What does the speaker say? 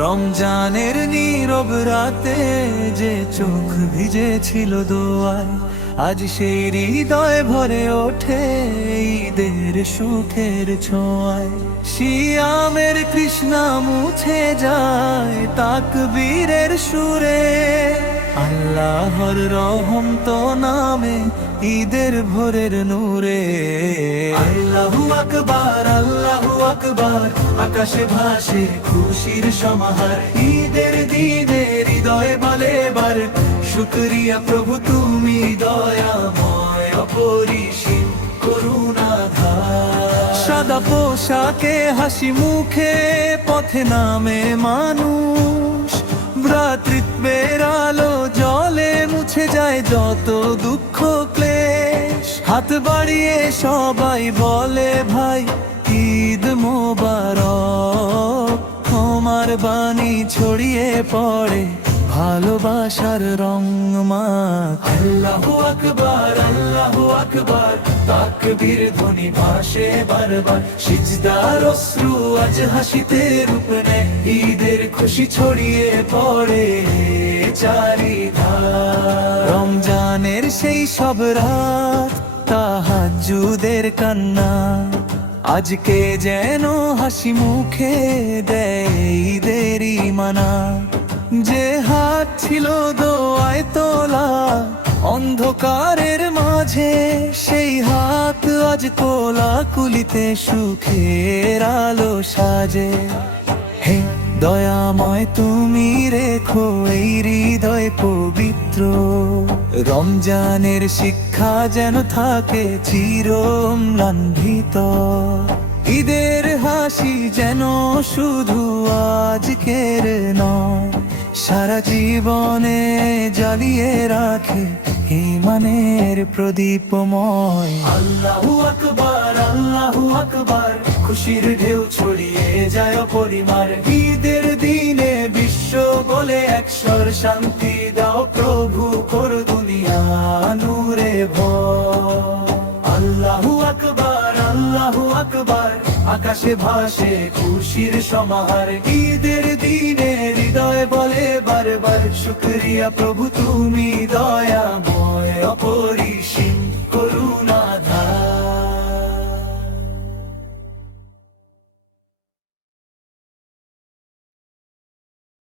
রমজানের নীরব রাতে যে চোখ ভিজেছিল দোয়ায়, আজ সেই হৃদয় ভরে ওঠে ঈদের সুখের ছোঁয়ায়। শিয়ামের কৃষ্ণা মুছে যায় তাকবীরের সুরে, আল্লাহর রহম তো নামে ঈদের ভোরের নূরে। আল্লাহু আকবার, আল্লাহু আকবার, আকাশে ভাসে খুশির সমাহার। ঈদের দিনে হৃদয়ে বলে বার, শুকরিয়া প্রভু তুমি দয়াময়, অপরিসীম করুণাধার। সাদা পোশাকে হাসি মুখে পথে নামে মানুষ, ভ্রাতৃত্বের আলো জলে মুছে যায় যত দুঃখ ক্লেশ। হাত বাড়িয়ে সবাই বলে ভাই ঈদ মোবারক, তোমার বাণী ছড়িয়ে পড়ে ভালোবাসার রংমাখ। আল্লাহু আকবার, আল্লাহু আকবার, তাকবীর ধ্বনি ভাসে বারবার। সিজদার অশ্রু আজ হাসিতে রূপ নেয়, ঈদের খুশি ছড়িয়ে পড়ে চারিধার। রমজানের সেই সব রাত, তাহাজ্জুদের কান্না, আজকে যেন হাসি মুখে দেয় ঈদেরই মানা। যে হাত ছিল দোয়ায় তোলা অন্ধকারের মাঝে, সেই হাত আজ কোলাকুলিতে সুখের আলো সাজে। হে দয়াময় তুমি রেখো এই হৃদয় পবিত্র, রমজানের শিক্ষা যেন থাকে চিরম্লান ভিতর। ঈদের হাসি যেন শুধু আজকের নয়, সারা জীবনে জ্বালিয়ে রাখে ঈমানের প্রদীপময়। আল্লাহু আকবার, আল্লাহু আকবার, খুশির ঢেউ ছড়িয়ে যায় পরিমার। ঈদের দিনে বিশ্ব বলে একস্বর শান্তি দাও প্রভু, কর দুনিয়া নূরে ভর। আল্লাহু আকবার, আল্লাহু আকবার, আকাশে ভাসে খুশির সমাহার। ঈদের দিনে হৃদয় বলে বারবার, শুকরিয়া প্রভু তুমি দয়াময়, অপরিসীম